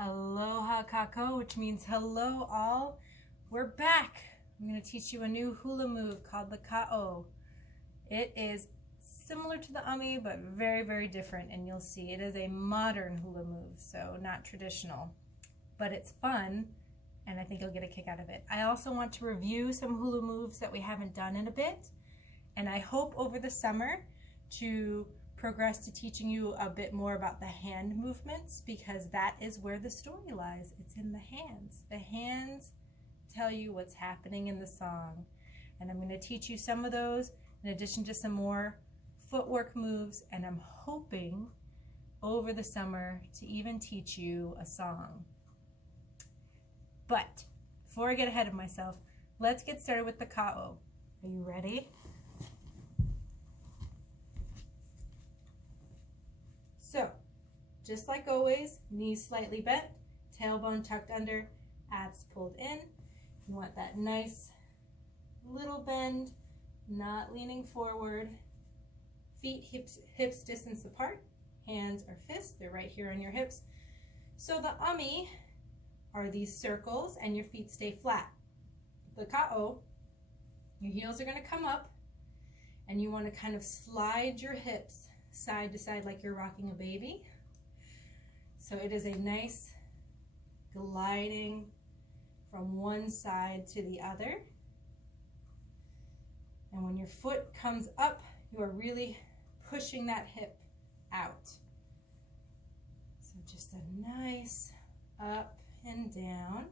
Aloha kako, which means hello all. We're back. I'm going to teach you a new hula move called the ka'o. It is similar to the umi, but very, very different, and you'll see it is a modern hula move, so not traditional, but it's fun, and I think you'll get a kick out of it. I also want to review some hula moves that we haven't done in a bit, and I hope over the summer to progress to teaching you a bit more about the hand movements, because that is where the story lies. It's in the hands. The hands tell you what's happening in the song. And I'm going to teach you some of those in addition to some more footwork moves, and I'm hoping over the summer to even teach you a song. But before I get ahead of myself, let's get started with the ka'o. Are you ready? So, just like always, knees slightly bent, tailbone tucked under, abs pulled in. You want that nice little bend, not leaning forward. Feet, hips distance apart. Hands or fists, they're right here on your hips. So the umi are these circles and your feet stay flat. The ka'o, your heels are going to come up and you want to kind of slide your hips side to side like you're rocking a baby. So it is a nice gliding from one side to the other. And when your foot comes up, you are really pushing that hip out. So just a nice up and down.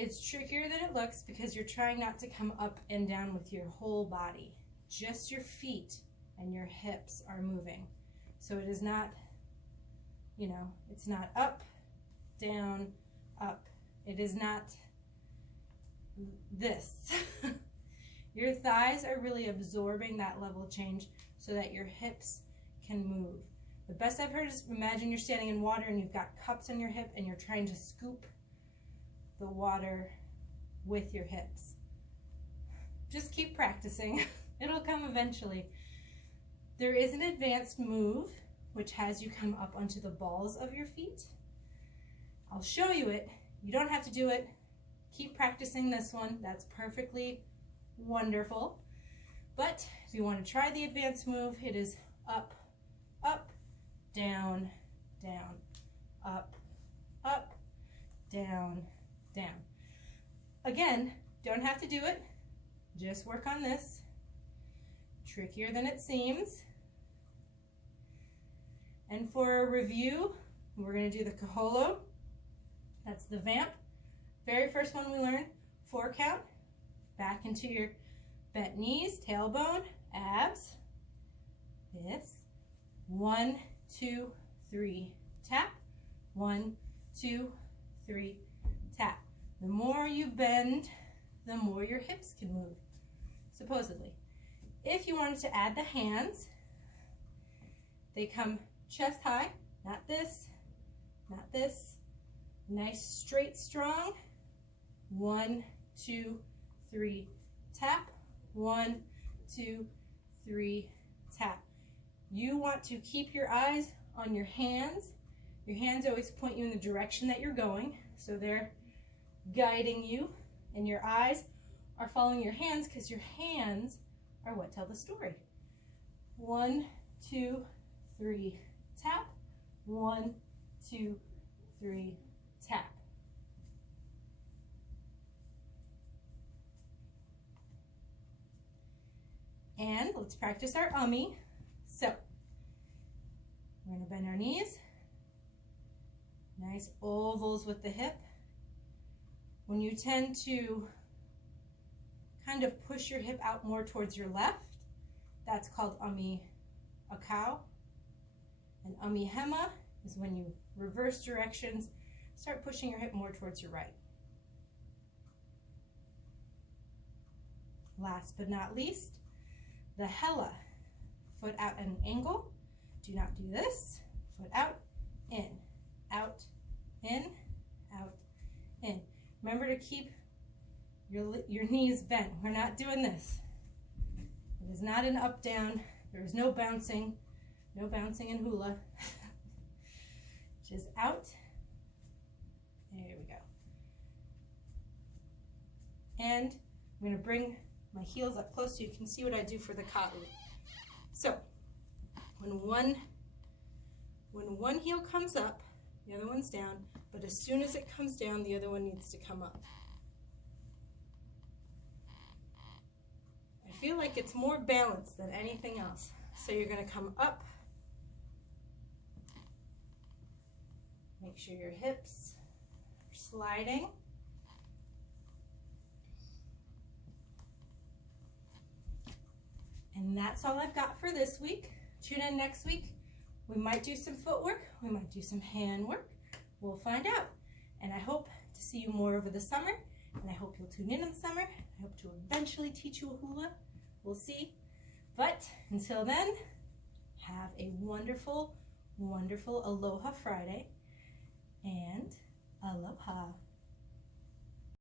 It's trickier than it looks because you're trying not to come up and down with your whole body. Just your feet and your hips are moving. So it is not, it's not up, down, up. It is not this. Your thighs are really absorbing that level change so that your hips can move. The best I've heard is imagine you're standing in water and you've got cups on your hip and you're trying to scoop the water with your hips. Just keep practicing. It'll come eventually. There is an advanced move which has you come up onto the balls of your feet. I'll show you it. You don't have to do it. Keep practicing this one. That's perfectly wonderful. But if you want to try the advanced move, it is up, up, down, down, up, up, down, down. Again, don't have to do it. Just work on this. Trickier than it seems. And for a review, we're going to do the kaholo. That's the vamp. Very first one we learned, 4 count. Back into your bent knees, tailbone, abs. This. 1, 2, 3, tap. 1, 2, 3, tap. The more you bend, the more your hips can move, supposedly. If you wanted to add the hands, they come chest high, not this, not this. Nice, straight, strong. 1, 2, 3, tap. 1, 2, 3, tap. You want to keep your eyes on your hands. Your hands always point you in the direction that you're going, so they're guiding you, and your eyes are following your hands because your hands are what tell the story. 1, 2, 3, tap. 1, 2, 3, tap. And let's practice our umi. So we're going to bend our knees. Nice ovals with the hip. When you tend to kind of push your hip out more towards your left, that's called umi akau. And umi hema is when you reverse directions, start pushing your hip more towards your right. Last but not least, the hela. Foot out at an angle. Do not do this. Foot out, in, out, in, out, in. Remember to keep your knees bent. We're not doing this. It is not an up down. There is no bouncing. No bouncing in hula. Just out. There we go. And I'm going to bring my heels up close so you can see what I do for the ka'u. So when one heel comes up, the other one's down, but as soon as it comes down, the other one needs to come up. I feel like it's more balanced than anything else. So you're going to come up. Make sure your hips are sliding. And that's all I've got for this week. Tune in next week. We might do some footwork. We might do some hand work. We'll find out. And I hope to see you more over the summer. And I hope you'll tune in the summer. I hope to eventually teach you a hula. We'll see. But until then, have a wonderful, wonderful Aloha Friday. And aloha.